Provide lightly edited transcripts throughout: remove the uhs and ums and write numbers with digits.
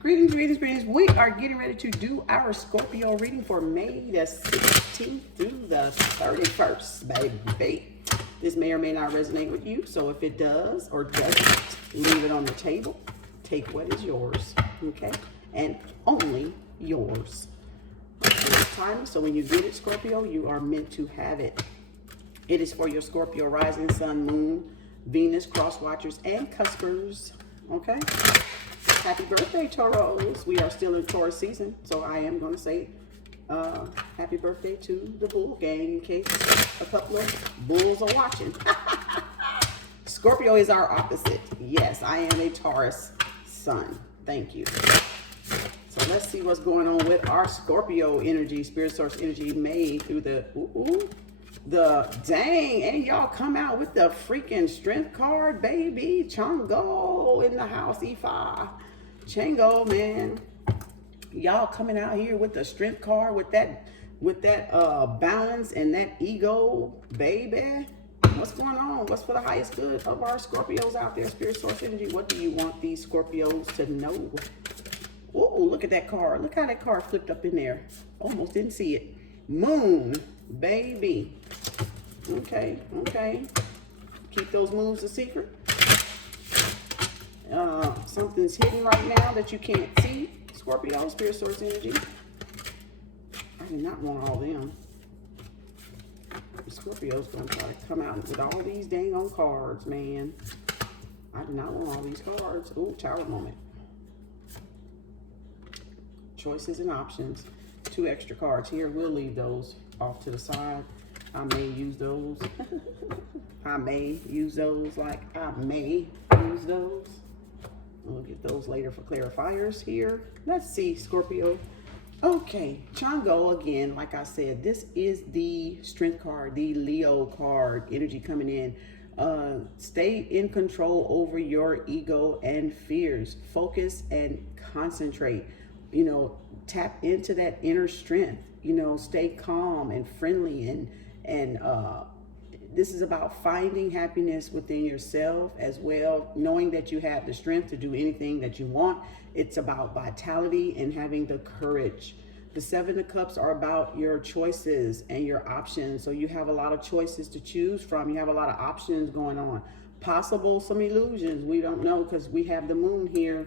Greetings. We are getting ready to do our Scorpio reading for May the 16th through the 31st, baby. This may or may not resonate with you, so if it does or doesn't, leave it on the table. Take what is yours, okay? And only yours. It's time, so when you get it, Scorpio, you are meant to have it. It is for your Scorpio rising, sun, moon, Venus, cross watchers, and cuspers, okay? Happy birthday, Tauros. We are still in Taurus season, so I am going to say happy birthday to the bull gang in case a couple of bulls are watching. Scorpio is our opposite. Yes, I am a Taurus sun. Thank you. So let's see what's going on with our Scorpio energy, spirit source energy made through the dang, and y'all come out with the freaking strength card, baby. Chango in the house, E5. Chango, man. Y'all coming out here with the strength card, with that balance and that ego, baby. What's going on? What's for the highest good of our Scorpios out there, spirit source energy? What do you want these Scorpios to know? Oh, look at that card. Look how that card flipped up in there. Almost didn't see it. Moon, baby. Okay. Keep those moves a secret. Something's hidden right now that you can't see. Scorpio, spirit source energy. I do not want all them. Scorpio's gonna try to come out with all these dang on cards, man. I do not want all these cards. Ooh, tower moment. Choices and options. 2 extra cards here. We'll leave those off to the side. I may use those. I may use those. We'll get those later for clarifiers here. Let's see, Scorpio. Okay, Chango again. Like I said, this is the strength card, the Leo card. Energy coming in. Stay in control over your ego and fears. Focus and concentrate. You know, tap into that inner strength. You know, stay calm and friendly, and this is about finding happiness within yourself as well, knowing that you have the strength to do anything that you want. It's about vitality and having the courage. The 7 of Cups are about your choices and your options. So you have a lot of choices to choose from. You have a lot of options going on. Possible some illusions. We don't know because we have the moon here.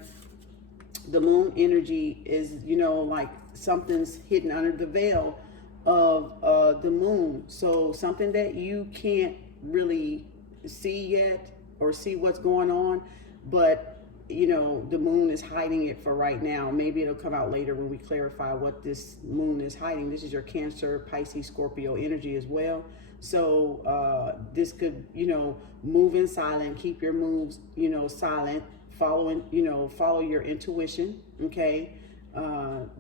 The moon energy is, you know, like something's hidden under the veil of the moon. So something that you can't really see yet or see what's going on, but you know, the moon is hiding it for right now. Maybe it'll come out later when we clarify what this moon is hiding. This is your Cancer, Pisces, Scorpio energy as well. So this could, you know, move in silent, keep your moves, you know, silent, follow your intuition. Okay.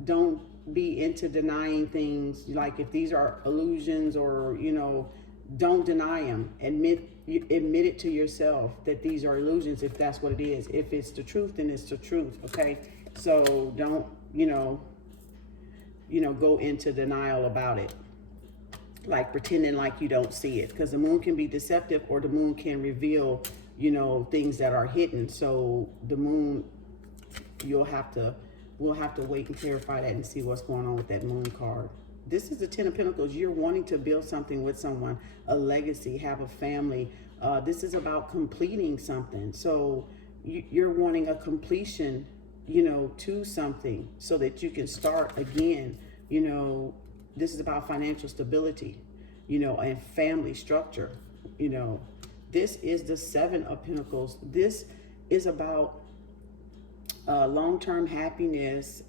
Don't be into denying things. Like if these are illusions or, you know, don't deny them. Admit it to yourself that these are illusions if that's what it is. If it's the truth, then it's the truth. Okay. So don't, you know, go into denial about it. Like pretending like you don't see it, because the moon can be deceptive or the moon can reveal, you know, things that are hidden. So the moon, we'll have to wait and clarify that and see what's going on with that moon card. This is the 10 of Pentacles. You're wanting to build something with someone, a legacy, have a family. This is about completing something. So you're wanting a completion, you know, to something so that you can start again. You know, this is about financial stability, you know, and family structure. You know, this is the 7 of Pentacles. This is about long-term happiness,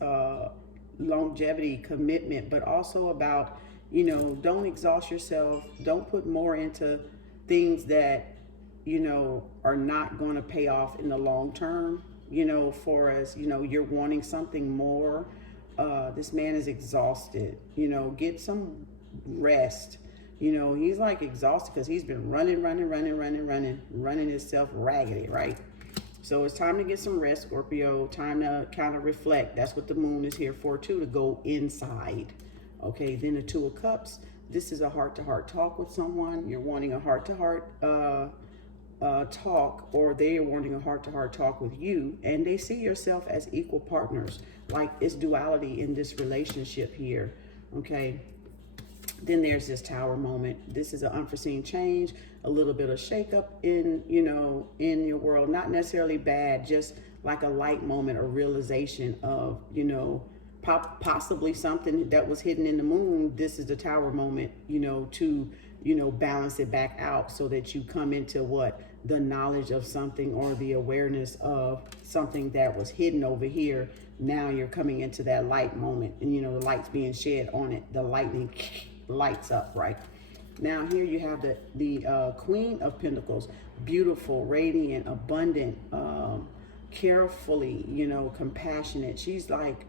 longevity, commitment, but also about, you know, don't exhaust yourself. Don't put more into things that, you know, are not going to pay off in the long term, you know, for as, you know, you're wanting something more. This man is exhausted, you know, get some rest. You know, he's like exhausted because he's been running himself raggedy, right? So it's time to get some rest, Scorpio. Time to kind of reflect. That's what the moon is here for too, to go inside. Okay, then the 2 of Cups. This is a heart-to-heart talk with someone. You're wanting a heart-to-heart talk, or they are wanting a heart-to-heart talk with you, and they see yourself as equal partners. Like, it's duality in this relationship here, okay? Then there's this Tower moment. This is an unforeseen change, a little bit of shakeup in, you know, in your world. Not necessarily bad, just like a light moment or realization of, you know, possibly something that was hidden in the moon. This is the Tower moment, you know, to, you know, balance it back out so that you come into what? The knowledge of something, or the awareness of something that was hidden over here. Now you're coming into that light moment, and, you know, the light's being shed on it. The lightning lights up, right? Now here you have the Queen of Pentacles, beautiful, radiant, abundant, carefully, you know, compassionate. She's like,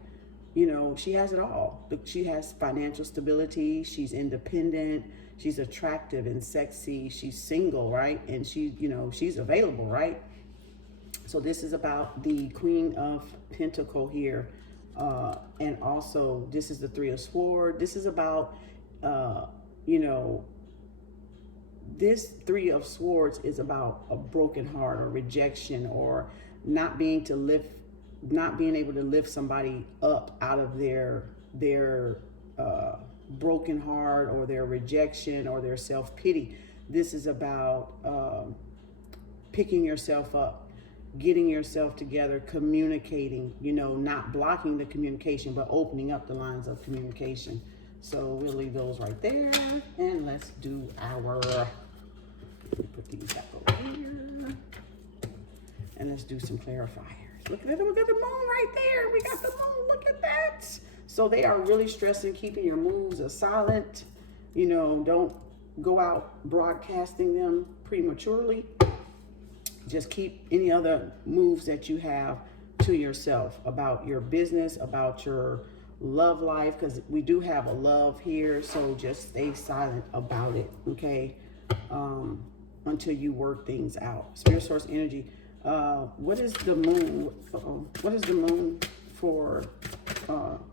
you know, she has it all. She has financial stability. She's independent. She's attractive and sexy. She's single, right? And she, you know, she's available, right? So this is about the Queen of Pentacles here. And also this is the Three of Swords. This is about, you know, this Three of Swords is about a broken heart, or rejection, or not being able to lift somebody up out of their broken heart, or their rejection, or their self-pity. This is about picking yourself up, getting yourself together, communicating, you know, not blocking the communication, but opening up the lines of communication. So we'll leave those right there, and let's do our, put these back over here, and let's do some clarifiers. Look at the moon right there. We got the moon. Look at that. So they are really stressing keeping your moves silent. You know, don't go out broadcasting them prematurely. Just keep any other moves that you have to yourself, about your business, about your love life, because we do have a love here. So just stay silent about it, okay? Until you work things out. Spirit source energy. What is the moon? What is the moon for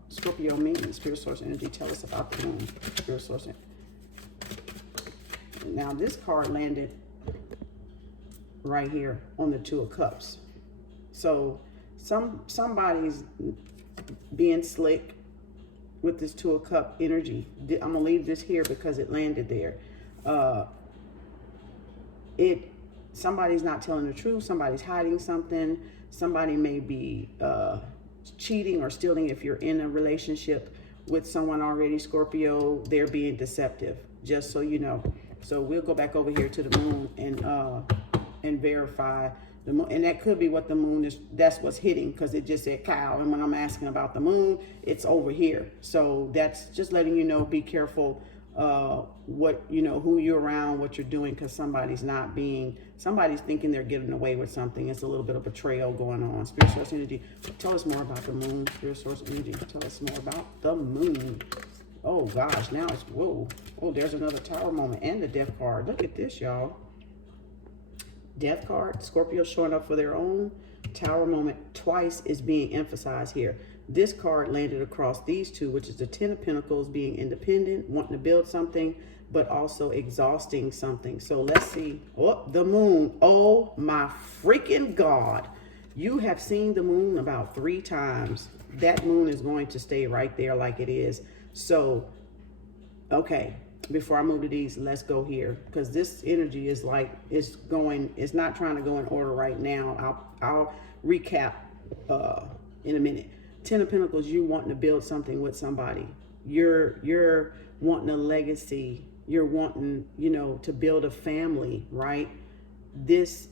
Scorpio mean? Spirit source energy, tell us about the moon. Spirit source energy. Now this card landed right here on the Two of Cups. So somebody's being slick with this Two of Cup energy. I'm gonna leave this here because it landed there. Somebody's not telling the truth. Somebody's hiding something. Somebody may be cheating or stealing. If you're in a relationship with someone already, Scorpio, they're being deceptive, just so you know. So we'll go back over here to the moon and verify the moon. And that could be what the moon is. That's what's hitting, because it just said cow. And when I'm asking about the moon, it's over here. So that's just letting you know, be careful what, you know, who you're around, what you're doing, because somebody's thinking they're getting away with something. It's a little bit of betrayal going on. Spirit source energy, tell us more about the moon. Spirit source energy, tell us more about the moon. Oh gosh, now it's, whoa. Oh, there's another Tower moment and the Death card. Look at this, y'all. Death card, Scorpio showing up for their own. Tower moment twice is being emphasized here. This card landed across these two, which is the Ten of Pentacles, being independent, wanting to build something, but also exhausting something. So let's see. Oh, the moon. Oh my freaking God. You have seen the moon about 3 times. That moon is going to stay right there like it is. So, okay, before I move to these, let's go here, because this energy is like, it's not trying to go in order right now. I'll recap in a minute. Ten of Pentacles, you wanting to build something with somebody. You're wanting a legacy. You're wanting, you know, to build a family, right? This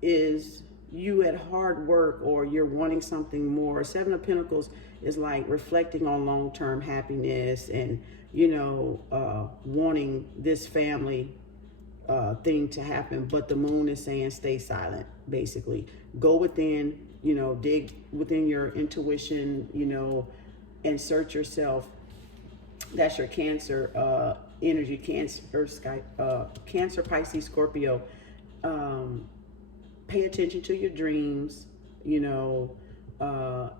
is you at hard work, or you're wanting something more. Seven of Pentacles is like reflecting on long-term happiness, and, you know, wanting this family thing to happen. But the moon is saying stay silent, basically. Go within, you know, dig within your intuition, you know, and search yourself. That's your Cancer energy, Cancer, Pisces, Scorpio. Pay attention to your dreams, you know.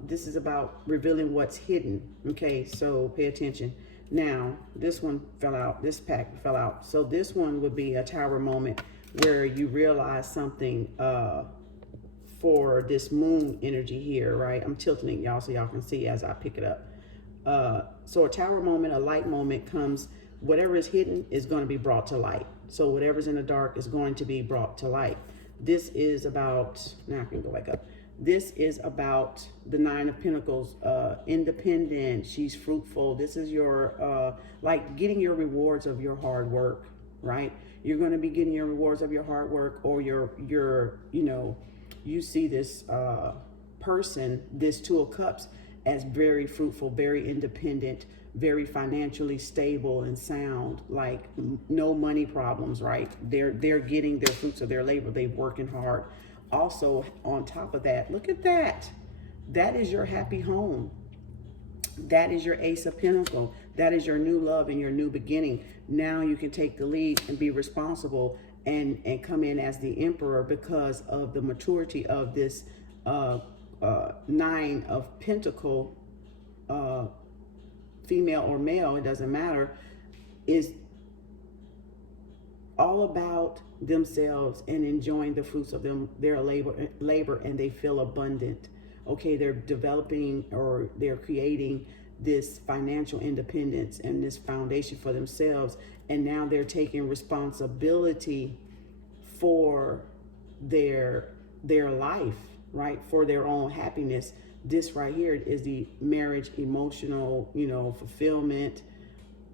This is about revealing what's hidden, okay? So pay attention. Now, this one fell out, this pack fell out. So this one would be a Tower moment where you realize something for this moon energy here, right? I'm tilting it, y'all, so y'all can see as I pick it up. So a tower moment, a light moment comes, whatever is hidden is going to be brought to light. So whatever's in the dark is going to be brought to light. This is about, now I can go back up. This is about the Nine of Pentacles, independent, she's fruitful. This is your, like getting your rewards of your hard work, right? You're going to be getting your rewards of your hard work, or your, you know, you see this person, this Two of Cups, as very fruitful, very independent, very financially stable and sound, like no money problems, right? They're getting their fruits of their labor. They're working hard. Also, on top of that, look at that. That is your happy home. That is your Ace of Pentacles. That is your new love and your new beginning. Now you can take the lead and be responsible and come in as the Emperor because of the maturity of this Nine of Pentacles, female or male, it doesn't matter, is all about themselves and enjoying the fruits of their labor, and they feel abundant. Okay, they're developing, or they're creating this financial independence and this foundation for themselves, and now they're taking responsibility for their life, right? For their own happiness. This right here is the marriage, emotional, you know, fulfillment,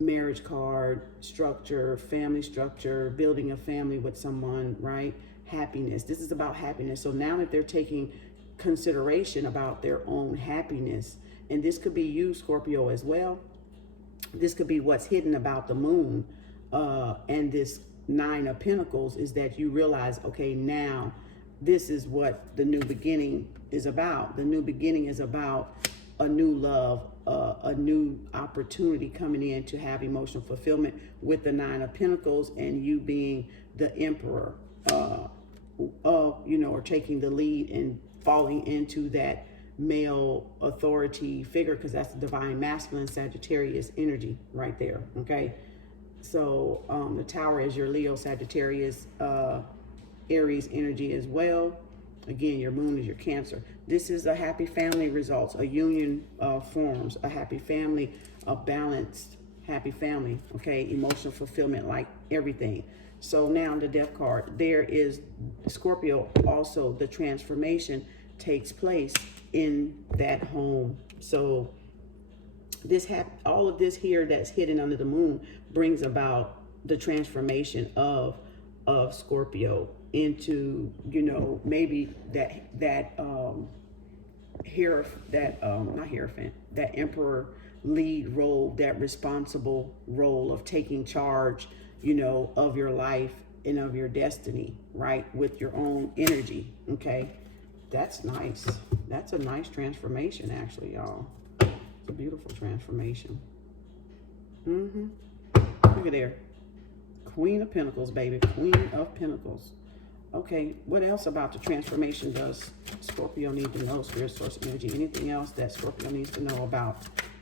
marriage card, structure, family structure, building a family with someone, right? Happiness. This is about happiness. So now that they're taking consideration about their own happiness, and this could be you, Scorpio, as well. This could be what's hidden about the moon, and this Nine of Pentacles, is that you realize, okay, now this is what the new beginning is about. The new beginning is about a new love, a new opportunity coming in to have emotional fulfillment with the Nine of Pentacles, and you being the Emperor, you know, or taking the lead and falling into that male authority figure, because that's the divine masculine Sagittarius energy right there. Okay, so the Tower is your Leo, Sagittarius, Aries energy as well. Again, your moon is your Cancer. This is a happy family results. A union forms, a happy family, a balanced happy family. Okay, emotional fulfillment, like everything. So now the Death card, there is Scorpio. Also, the transformation takes place in that home. So this all of this here that's hidden under the moon brings about the transformation of Scorpio into, you know, maybe that Emperor lead role, that responsible role of taking charge, you know, of your life and of your destiny, right, with your own energy. Okay, that's nice. That's a nice transformation, actually, y'all. It's a beautiful transformation. Look at there. Queen of Pentacles, baby. Queen of Pentacles. Okay, what else about the transformation does Scorpio need to know, Spirit Source Energy? Anything else that Scorpio needs to know about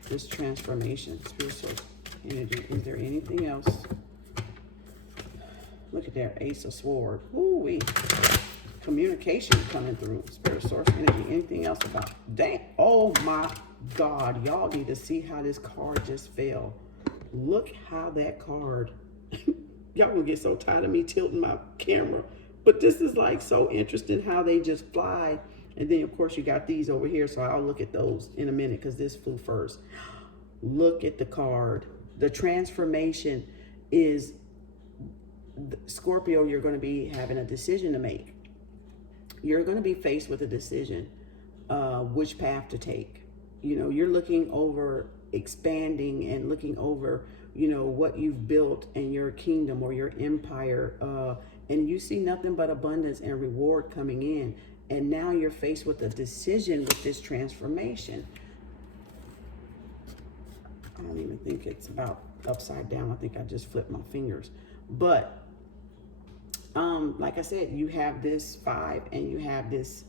this transformation, Spirit Source Energy? Is there anything else? Look at that, Ace of Swords. Ooh-wee. Communication coming through, Spirit Source Energy. Anything else about, dang, oh my God, y'all need to see how this card just fell. Look how that card, y'all will get so tired of me tilting my camera, but this is like so interesting how they just fly. And then of course you got these over here, so I'll look at those in a minute because this flew first. Look at the card. The transformation is, Scorpio, you're going to be having a decision to make. You're going to be faced with a decision, which path to take. You know, you're looking over, expanding and looking over, you know, what you've built in your kingdom or your empire, and you see nothing but abundance and reward coming in. And now you're faced with a decision with this transformation. I don't even think it's about upside down. I think I just flipped my fingers. But like I said, you have this 5 and you have this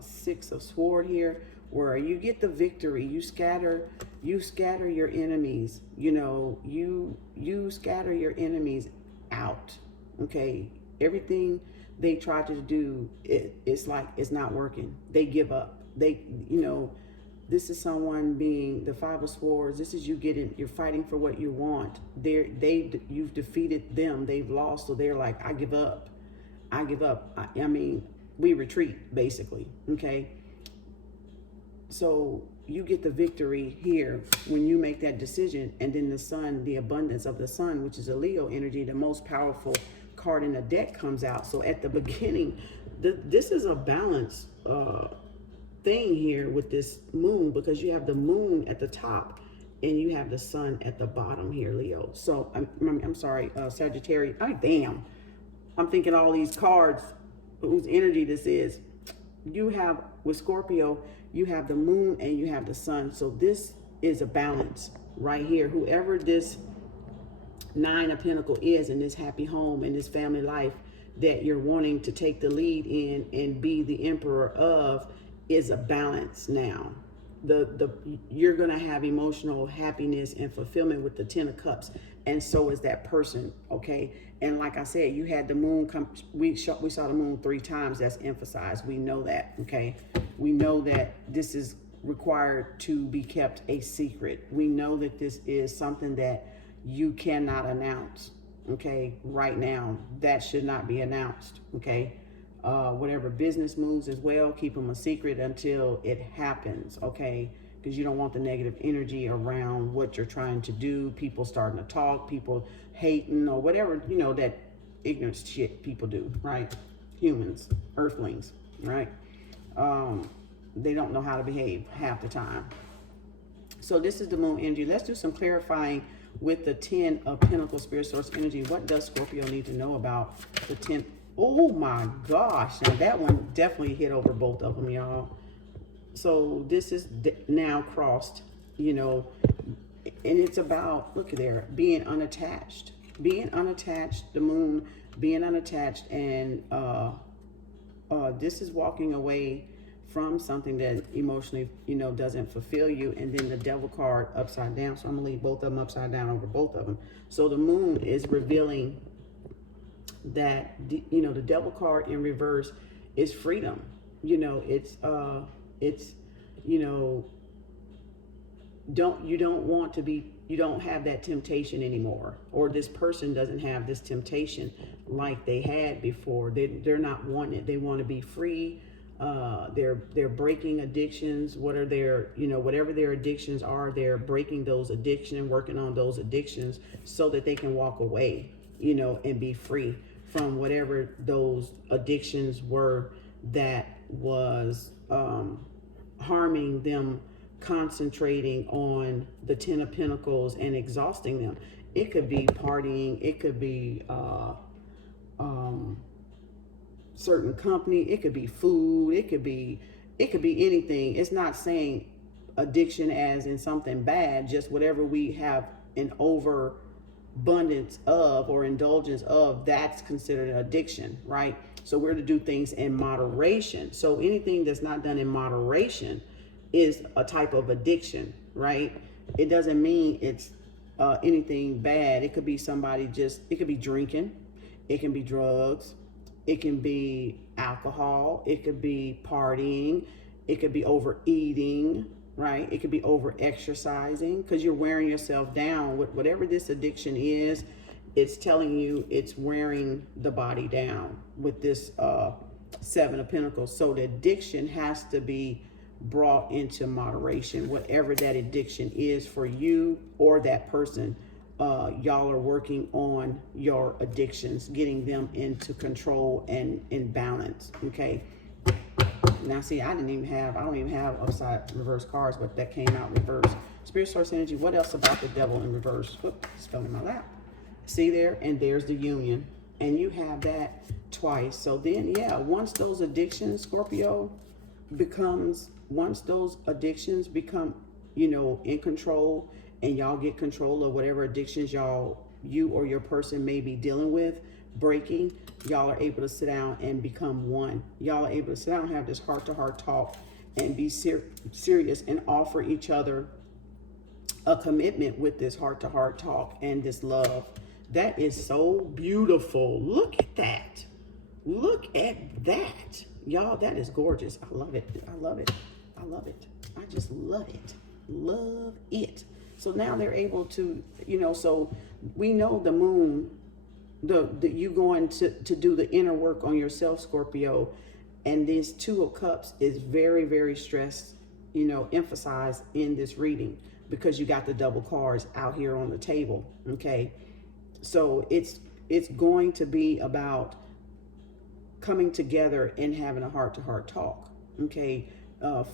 6 of Swords here, where you get the victory. You scatter your enemies. You know, you scatter your enemies out. Okay, everything they tried to do, it's like it's not working. They give up. They, this is someone being the Five of Swords. This is you're fighting for what you want. You've defeated them. They've lost. So they're like, I give up. I give up. I mean, we retreat, basically. Okay. So you get the victory here when you make that decision. And then the sun, the abundance of the sun, which is a Leo energy, the most powerful card in the deck, comes out. So at the beginning, this is a balance thing here with this moon, because you have the moon at the top and you have the sun at the bottom here, Leo. So I'm sorry, Sagittarius. Damn, I'm thinking all these cards whose energy this is. You have with Scorpio, you have the moon and you have the sun. So this is a balance right here. Whoever this Nine of Pentacles is in this happy home, in this family life that you're wanting to take the lead in and be the emperor of, is a balance now. You're gonna have emotional happiness and fulfillment with the Ten of Cups, and so is that person. Okay, and like I said, you had the moon come. We saw the moon 3 times. That's emphasized. We know that. Okay, we know that this is required to be kept a secret. We know that this is something that you cannot announce. Okay, right now that should not be announced. Okay. Whatever business moves as well, keep them a secret until it happens, okay? Because you don't want the negative energy around what you're trying to do. People starting to talk, people hating, or whatever, that ignorant shit people do, right? Humans, earthlings, right? They don't know how to behave half the time. So this is the moon energy. Let's do some clarifying with the 10 of Pentacles, Spirit Source energy. What does Scorpio need to know about the 10? Oh my gosh, now that one definitely hit over both of them, y'all. So this is now crossed, and it's about, look at there, being unattached. Being unattached, the moon being unattached, and this is walking away from something that emotionally, doesn't fulfill you. And then the Devil card upside down. So I'm gonna leave both of them upside down over both of them. So the moon is revealing that the Devil card in reverse is freedom. It's you don't have that temptation anymore, or this person doesn't have this temptation like they had before. They're not wanting it. They want to be free. They're breaking addictions. What are their, whatever their addictions are, they're breaking those addictions, working on those addictions so that they can walk away, and be free from whatever those addictions were that was harming them, concentrating on the 10 of Pentacles and exhausting them. It could be partying, it could be certain company, it could be food, it could be anything. It's not saying addiction as in something bad, just whatever we have an overabundance of or indulgence of, that's considered an addiction, right? So we're to do things in moderation. So anything that's not done in moderation is a type of addiction, right? It doesn't mean it's anything bad. It could be it could be drinking, it can be drugs, it can be alcohol, it could be partying, it could be overeating, right? It could be over exercising, because you're wearing yourself down. Whatever this addiction is, it's telling you it's wearing the body down with this 7 of Pentacles. So the addiction has to be brought into moderation. Whatever that addiction is for you or that person, y'all are working on your addictions, getting them into control and in balance. Okay. Now see, I don't even have upside reverse cards, but that came out reverse. Spirit Source energy. What else about the Devil in reverse? Whoop, it's fell in my lap. See there, and there's the Union, and you have that twice. So then, yeah, once those addictions, Scorpio, once those addictions become, in control, and y'all get control of whatever addictions you or your person may be dealing with, breaking, y'all are able to sit down and become one. Y'all are able to sit down and have this heart-to-heart talk and be serious and offer each other a commitment with this heart-to-heart talk and this love. That is so beautiful. Look at that. Look at that. Y'all, that is gorgeous. I love it. I love it. I love it. I just love it. Love it. So now they're able to, so we know the moon, you going to do the inner work on yourself, Scorpio. And this Two of Cups is very, very stressed, emphasized in this reading because you got the double cards out here on the table. Okay. So it's going to be about coming together and having a heart-to-heart talk. Okay.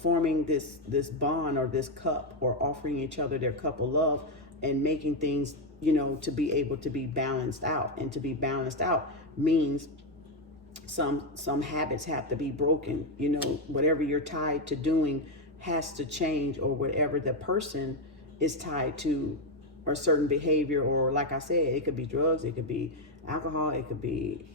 Forming this bond or this cup, or offering each other their cup of love and making things, to be able to be balanced out. And to be balanced out means some habits have to be broken. Whatever you're tied to doing has to change, or whatever the person is tied to, or certain behavior, or like I said, it could be drugs, it could be alcohol, it could be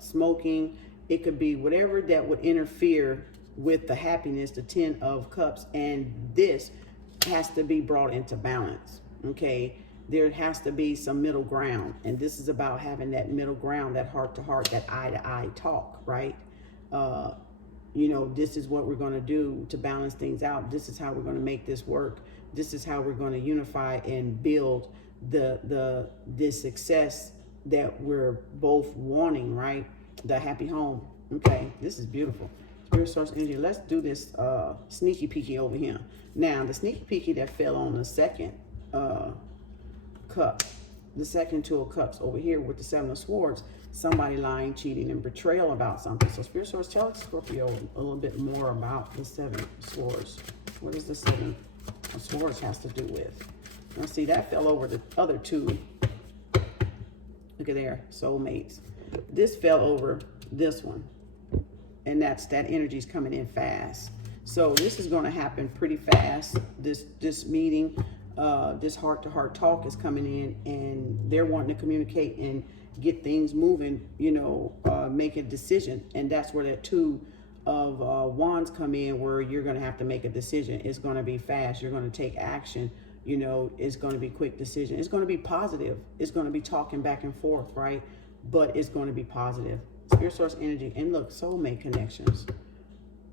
smoking, it could be whatever that would interfere with the happiness, the 10 of Cups. And this has to be brought into balance. Okay. There has to be some middle ground. And this is about having that middle ground, that heart to heart, that eye to eye talk, right? This is what we're going to do to balance things out. This is how we're going to make this work. This is how we're going to unify and build this success that we're both wanting, right? The happy home. Okay. This is beautiful. Spirit source energy. Let's do this sneaky peeky over here. Now, the sneaky peeky that fell on the second cup, the second Two of Cups over here with the Seven of Swords, somebody lying, cheating, and betrayal about something. So Spirit source, tell Scorpio a little bit more about the Seven of Swords. What does the Seven of Swords has to do with? Now see, that fell over the other two. Look at there, soulmates. This fell over this one. And that energy is coming in fast. So this is going to happen pretty fast. This meeting, this heart-to-heart talk is coming in, and they're wanting to communicate and get things moving, make a decision. And that's where that Two of Wands come in, where you're going to have to make a decision. It's going to be fast. You're going to take action. It's going to be quick decision. It's going to be positive. It's going to be talking back and forth, right? But it's going to be positive. Spirit source energy. And look, soulmate connections.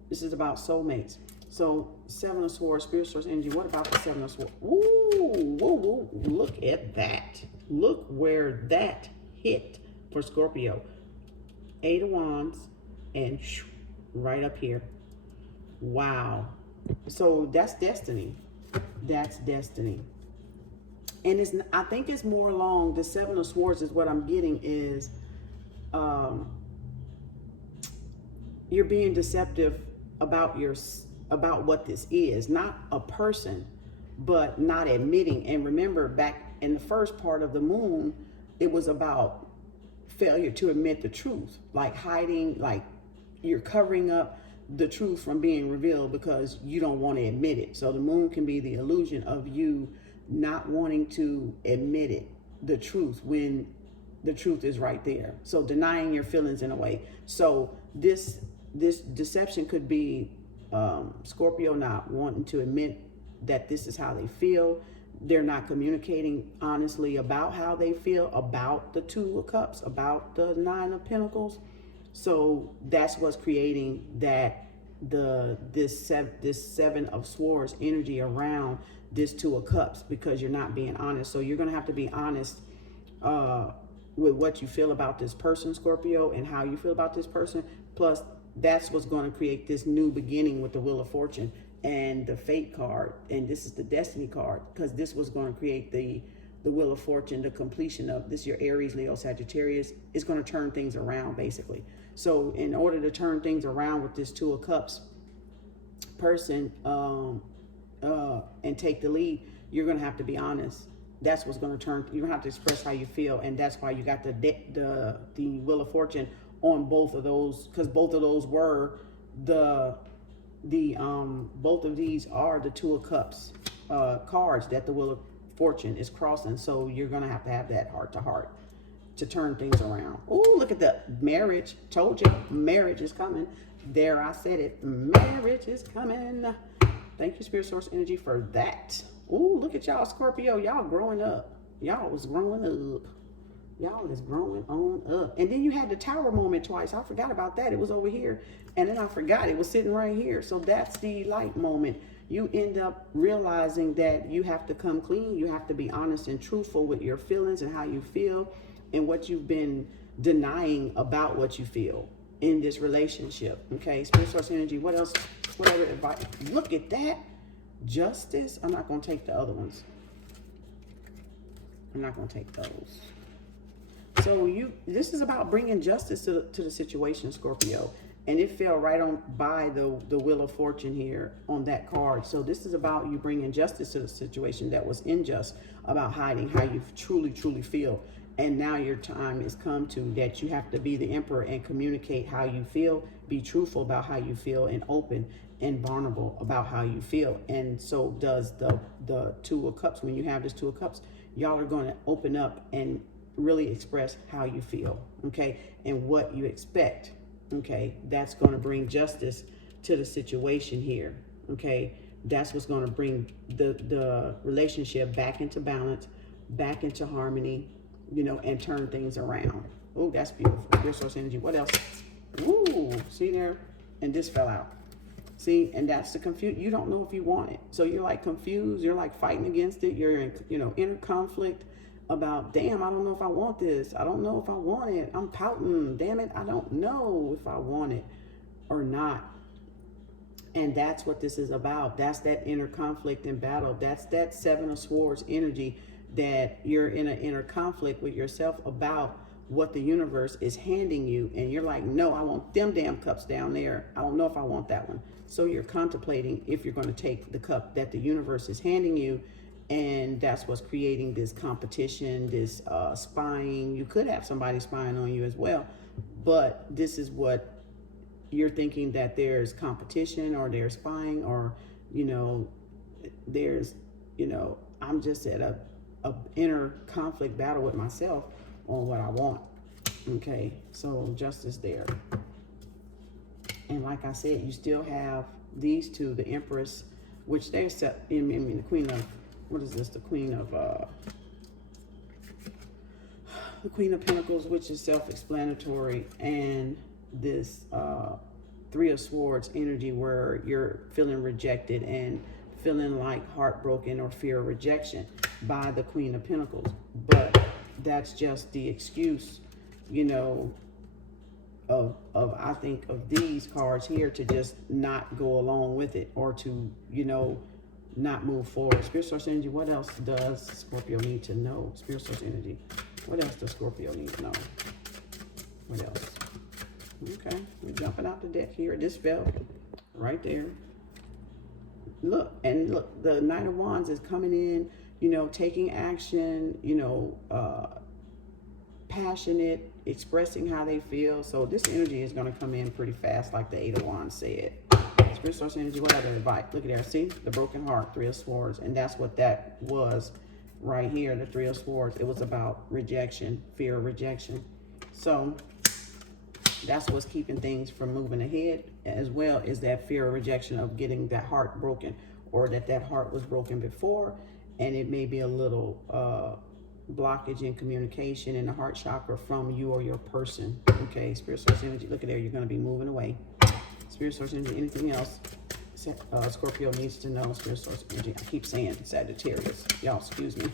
This is about soulmates. So Seven of Swords, Spirit source energy. What about the Seven of Swords? Ooh, whoa, whoa. Look at that. Look where that hit for Scorpio. Eight of Wands and right up here. Wow. So that's destiny. That's destiny. And I think it's more along the Seven of Swords is what I'm getting is you're being deceptive about what this is, not a person, but not admitting. And remember, back in the first part of the moon, it was about failure to admit the truth, like hiding, like you're covering up the truth from being revealed because you don't want to admit it. So the moon can be the illusion of you not wanting to admit it, the truth, when the truth is right there. So denying your feelings in a way. So this deception could be Scorpio not wanting to admit that this is how they feel. They're not communicating honestly about how they feel about the Two of Cups, about the Nine of Pentacles. So that's what's creating that this Seven of Swords energy around this Two of Cups, because you're not being honest. So you're going to have to be honest with what you feel about this person, Scorpio, and how you feel about this person. Plus, that's what's going to create this new beginning with the Wheel of Fortune and the Fate card. And this is the Destiny card, because this was going to create the Wheel of Fortune, the completion of this, your Aries, Leo, Sagittarius. Is going to turn things around, basically. So in order to turn things around with this Two of Cups person and take the lead, you're going to have to be honest. That's what's going to turn. You're going to have to express how you feel. And that's why you got the Wheel of Fortune on both of those, because both of those were both of these are the Two of Cups cards that the Wheel of Fortune is crossing. So you're going to have that heart to heart to turn things around. Oh, look at the marriage. Told you, marriage is coming. There, I said it. Marriage is coming. Thank you, Spirit Source Energy, for that. Oh, look at y'all, Scorpio. Y'all growing up. Y'all was growing up. Y'all is growing on up. And then you had the tower moment twice. I forgot about that. It was over here. And then I forgot it was sitting right here. So that's the light moment. You end up realizing that you have to come clean. You have to be honest and truthful with your feelings and how you feel and what you've been denying about what you feel in this relationship. Okay, Spirit Source Energy. What else? What other advice? Look at that. Justice. I'm not going to take the other ones. I'm not going to take those. So this is about bringing justice to the situation, Scorpio. And it fell right on by the Wheel of Fortune here on that card. So this is about you bringing justice to the situation that was unjust, about hiding how you truly, truly feel. And now your time has come to that you have to be the emperor and communicate how you feel, be truthful about how you feel, and open and vulnerable about how you feel. And so does the Two of Cups. When you have this Two of Cups, y'all are going to open up and really express how you feel, okay, and what you expect, okay. That's going to bring justice to the situation here, okay. That's what's going to bring the relationship back into balance, back into harmony, you know, and turn things around. Oh, that's beautiful. Spirit Source Energy. What else? Ooh, see there? And this fell out. See, and that's the confusion. You don't know if you want it. So you're like confused. You're like fighting against it. You're in, you know, inner conflict about, damn, I don't know if I want this. I don't know if I want it. I'm pouting. Damn it, I don't know if I want it or not. And that's what this is about. That's that inner conflict and battle. That's that Seven of Swords energy, that you're in an inner conflict with yourself about what the universe is handing you. And you're like, no, I want them damn cups down there. I don't know if I want that one. So you're contemplating if you're going to take the cup that the universe is handing you. And that's what's creating this competition, this spying. You could have somebody spying on you as well. But this is what you're thinking, that there's competition or there's spying, or, you know, there's, you know, I'm just at a inner conflict battle with myself on what I want. Okay, so justice there. And like I said, you still have these two, the Empress, which they're set in the Queen of, what is this? The Queen of Pentacles, which is self-explanatory, and this Three of Swords energy, where you're feeling rejected and feeling like heartbroken or fear of rejection by the Queen of Pentacles. But that's just the excuse, you know, of I think of these cards here, to just not go along with it, or to, you know, not move forward. Spirit Source Energy. What else does Scorpio need to know? Spirit Source Energy. What else does Scorpio need to know? What else? Okay, we're jumping out the deck here. This fell right there. Look, and look, the Knight of Wands is coming in, you know, taking action, you know, passionate, expressing how they feel. So this energy is going to come in pretty fast, like the Eight of Wands said. Spirit Source Energy. What other advice? Look at there. See the broken heart, Three of Swords, and that's what that was right here. The Three of Swords. It was about rejection, fear of rejection. So that's what's keeping things from moving ahead, as well as that fear of rejection of getting that heart broken, or that heart was broken before, and it may be a little blockage in communication in the heart chakra from you or your person. Okay, Spirit Source Energy. Look at there. You're going to be moving away. Spirit Source Energy. Anything else Scorpio needs to know? Spirit Source Energy. I keep saying Sagittarius. Y'all, excuse me.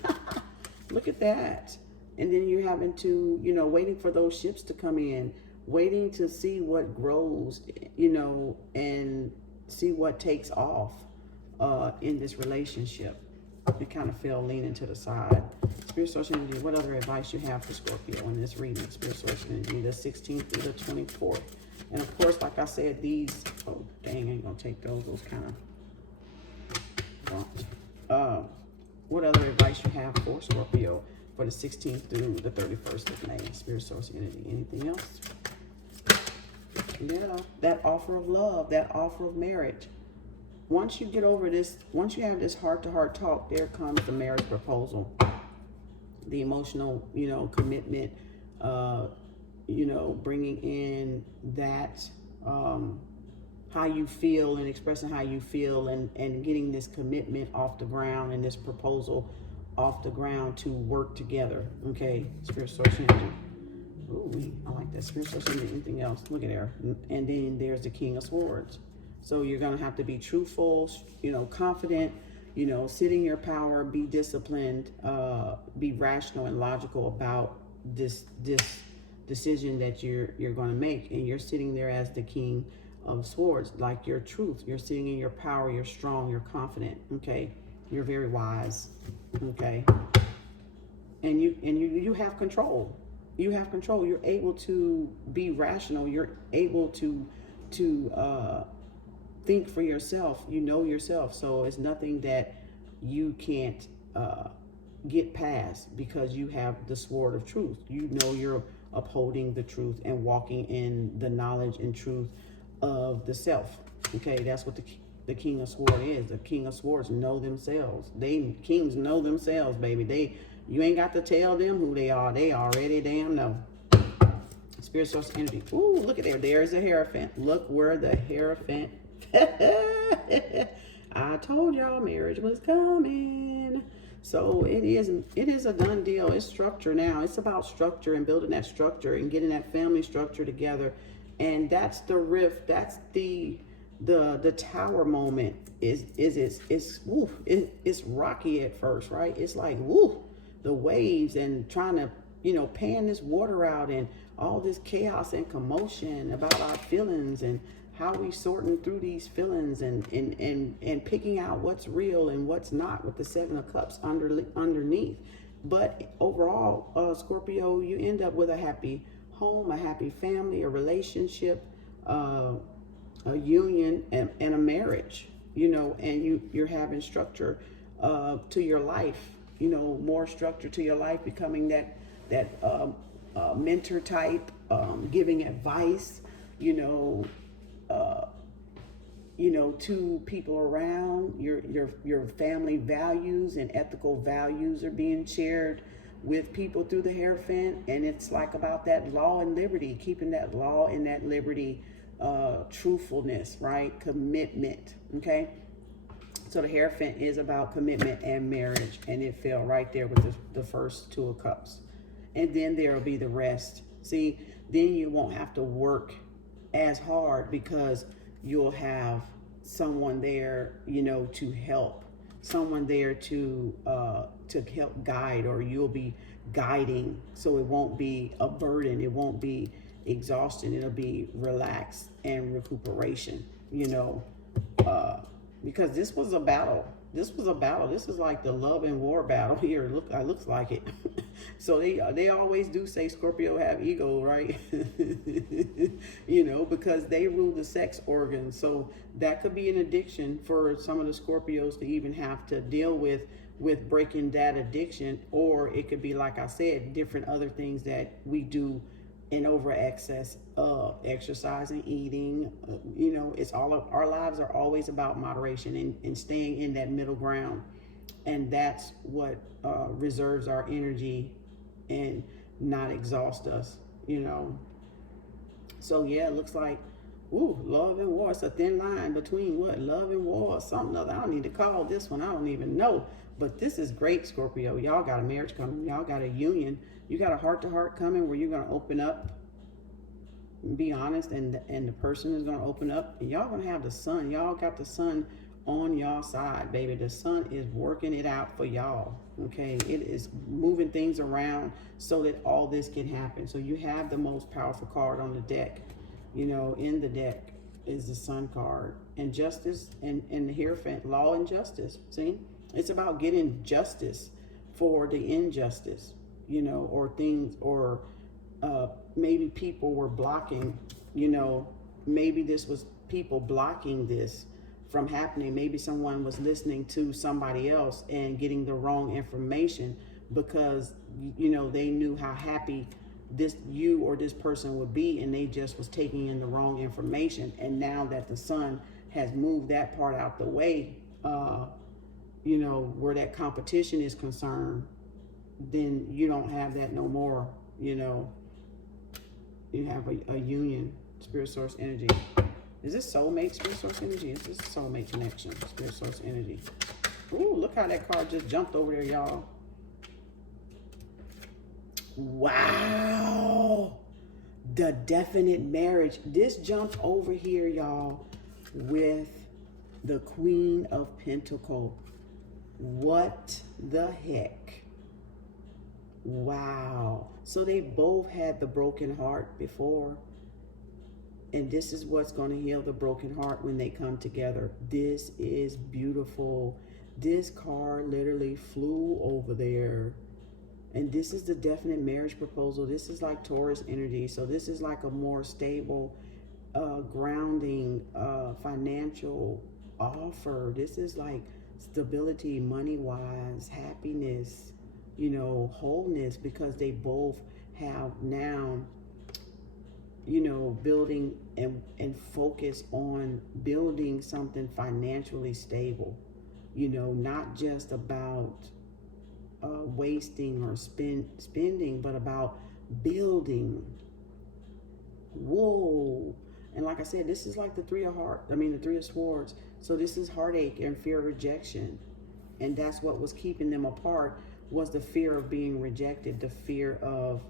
Look at that. And then you're having to, you know, waiting for those ships to come in, waiting to see what grows, you know, and see what takes off in this relationship. It kind of fell leaning to the side. Spirit Source Energy. What other advice you have for Scorpio in this reading? Spirit Source Energy, the 16th through the 24th. And of course, like I said, these, oh, dang, I ain't gonna take those kind of, what other advice you have for Scorpio for the 16th through the 31st of May? Spirit Source Energy. Anything else? Yeah, that offer of love, that offer of marriage. Once you get over this, once you have this heart-to-heart talk, there comes the marriage proposal. The emotional, you know, commitment, you know, bringing in that, how you feel and expressing how you feel, and getting this commitment off the ground, and this proposal off the ground to work together. Okay, Spirit Source Energy. Ooh, I like that. Spirit Source Energy. Anything else? Look at there. And then there's the King of Swords. So you're going to have to be truthful, you know, confident, you know, sit in your power, be disciplined, be rational and logical about this decision that you're going to make. And you're sitting there as the King of Swords, like your truth. You're sitting in your power. You're strong. You're confident. Okay. You're very wise. Okay. And you have control. You have control. You're able to be rational. You're able to think for yourself. You know yourself. So it's nothing that you can't get past, because you have the sword of truth. You know you're upholding the truth and walking in the knowledge and truth of the self. Okay, that's what the King of Swords is. The King of Swords know themselves. Kings know themselves, baby. You ain't got to tell them who they are. They already damn know. Spirit Source Energy. Ooh, look at there. There's a Hierophant. Look where the Hierophant. I told y'all marriage was coming. So it is a done deal. It's structure now. It's about structure and building that structure and getting that family structure together. And that's the rift. That's the tower moment. It's rocky at first, right? It's like woo, the waves and trying to, you know, pan this water out and all this chaos and commotion about our feelings and how we sorting through these feelings and picking out what's real and what's not with the Seven of Cups underneath. But overall, Scorpio, you end up with a happy home, a happy family, a relationship, a union, and a marriage, you know, and you're having structure to your life, you know, more structure to your life, becoming that mentor type, giving advice, to people around. Your family values and ethical values are being shared with people through the Hierophant, and it's like about that law and liberty, keeping that law and that liberty, truthfulness, right? Commitment. Okay. So the Hierophant is about commitment and marriage, and it fell right there with the first Two of Cups. And then there will be the rest. See, then you won't have to work as hard because you'll have someone there, to help, someone there to help guide, or you'll be guiding. So it won't be a burden. It won't be exhaustion. It'll be relaxed and recuperation, because this was a battle. This is like the love and war battle here. It looks like it. So they always do say Scorpio have ego, right? Because they rule the sex organs. So that could be an addiction for some of the Scorpios to even have to deal with breaking that addiction. Or it could be, like I said, different other things that we do in over excess of exercising, eating. It's all of our lives are always about moderation and staying in that middle ground. And that's what reserves our energy and not exhaust us, So yeah, it looks like, love and war. It's a thin line between what? Love and war or something other. I don't need to call this one. I don't even know. But this is great, Scorpio. Y'all got a marriage coming. Y'all got a union. You got a heart-to-heart coming where you're going to open up, be honest, and the person is going to open up. And y'all going to have the sun. Y'all got the sun on y'all side, baby. The sun is working it out for y'all. Okay, it is moving things around so that all this can happen. So you have the most powerful card on the deck. In the deck is the Sun card, and justice, and the Hierophant, law and justice. See, it's about getting justice for the injustice, or things, or maybe people were blocking, maybe this was people blocking this from happening. Maybe someone was listening to somebody else and getting the wrong information because, they knew how happy you or this person would be, and they just was taking in the wrong information. And now that the sun has moved that part out the way, where that competition is concerned, then you don't have that no more. You have a union, Spirit Source Energy. Is this soulmate, Spirit Source Energy? Is this soulmate connection, Spirit Source Energy? Ooh, look how that card just jumped over there, y'all. Wow. The definite marriage. This jumps over here, y'all, with the Queen of Pentacles. What the heck? Wow. So they both had the broken heart before. And this is what's going to heal the broken heart when they come together. This is beautiful. This card literally flew over there. And this is the definite marriage proposal. This is like Taurus energy. So this is like a more stable, grounding, financial offer. This is like stability, money-wise, happiness, you know, wholeness, because they both have now, you know, building and focus on building something financially stable, you know, not just about wasting or spending, but about building. Whoa. And like I said, this is like the Three of Swords. So this is heartache and fear of rejection. And that's what was keeping them apart, was the fear of being rejected, the fear of,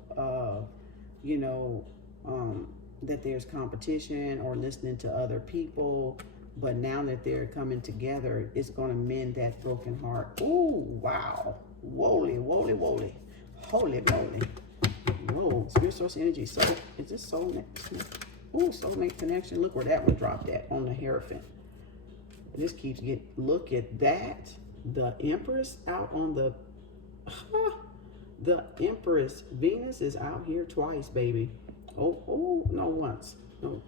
you know, that there's competition or listening to other people. But now that they're coming together, it's going to mend that broken heart. Ooh, wow. Whoa, holy moly. Whoa, spirit source energy. So is this soulmate? Ooh, soulmate connection. Look where that one dropped at on the Hierophant. This keeps getting, look at that. The Empress out on the, the Empress. Venus is out here twice, baby. Oh, no, once. No,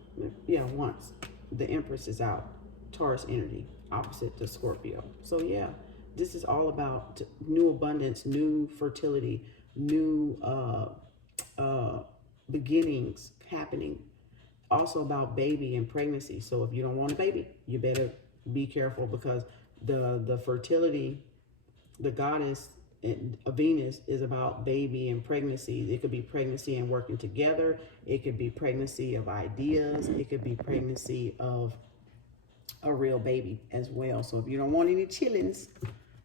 yeah, once. The Empress is out. Taurus energy, opposite to Scorpio. So yeah, this is all about new abundance, new fertility, new beginnings happening. Also about baby and pregnancy. So if you don't want a baby, you better be careful, because the fertility, the goddess Venus is about baby and pregnancy. It could be pregnancy and working together. It could be pregnancy of ideas. It could be pregnancy of a real baby as well. So if you don't want any chillings,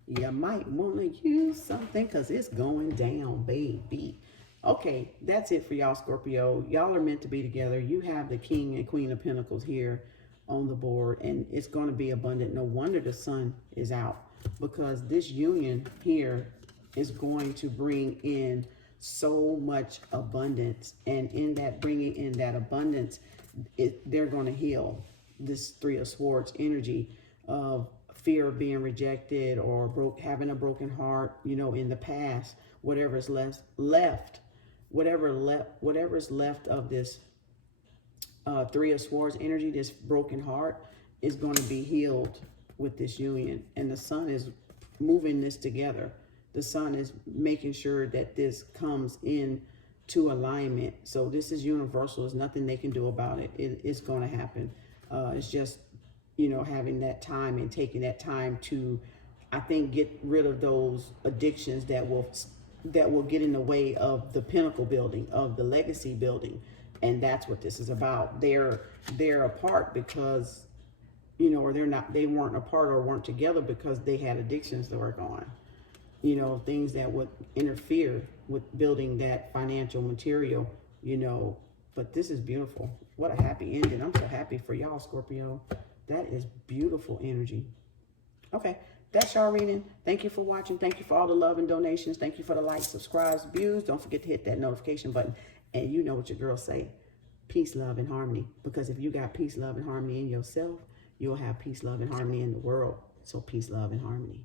you might want to use something, because it's going down, baby. Okay, that's it for y'all, Scorpio. Y'all are meant to be together. You have the King and Queen of Pentacles here on the board, and it's going to be abundant. No wonder the sun is out, because this union here is going to bring in so much abundance. And in that bringing in that abundance, they're going to heal this Three of Swords energy of fear of being rejected or having a broken heart, you know, in the past. Whatever's left of this Three of Swords energy, this broken heart, is going to be healed with this union. And the sun is moving this together. The sun is making sure that this comes in to alignment. So this is universal. There's nothing they can do about it. It's going to happen. It's just, you know, having that time and taking that time to, I think, get rid of those addictions that will get in the way of the pinnacle building, of the legacy building. And that's what this is about. They're apart because, you know, or they weren't apart or weren't together because they had addictions to work on, you know, things that would interfere with building that financial material, you know. But this is beautiful. What a happy ending. I'm so happy for y'all, Scorpio. That is beautiful energy. Okay, that's y'all reading. Thank you for watching. Thank you for all the love and donations. Thank you for the likes, subscribes, views. Don't forget to hit that notification button. And you know what your girls say. Peace, love, and harmony. Because if you got peace, love, and harmony in yourself, you'll have peace, love, and harmony in the world. So peace, love, and harmony.